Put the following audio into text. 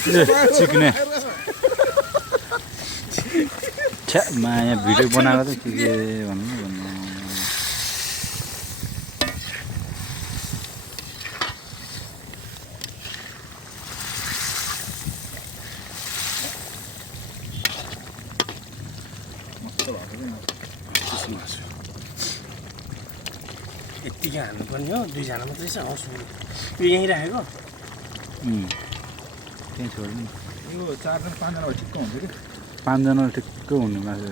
चिक्ने छ्या माया भिडियो बनाएको त के भन्नु भन्नु यतिकै हान्नुपर्ने हो 2 जना मात्रै छ हौस यो यहीँ राखेको त्यहीँ छोड्नु यो 4 जना 5 जना ठिक्क हुन्छ कि 5 जना ठिक्क हुनु माछा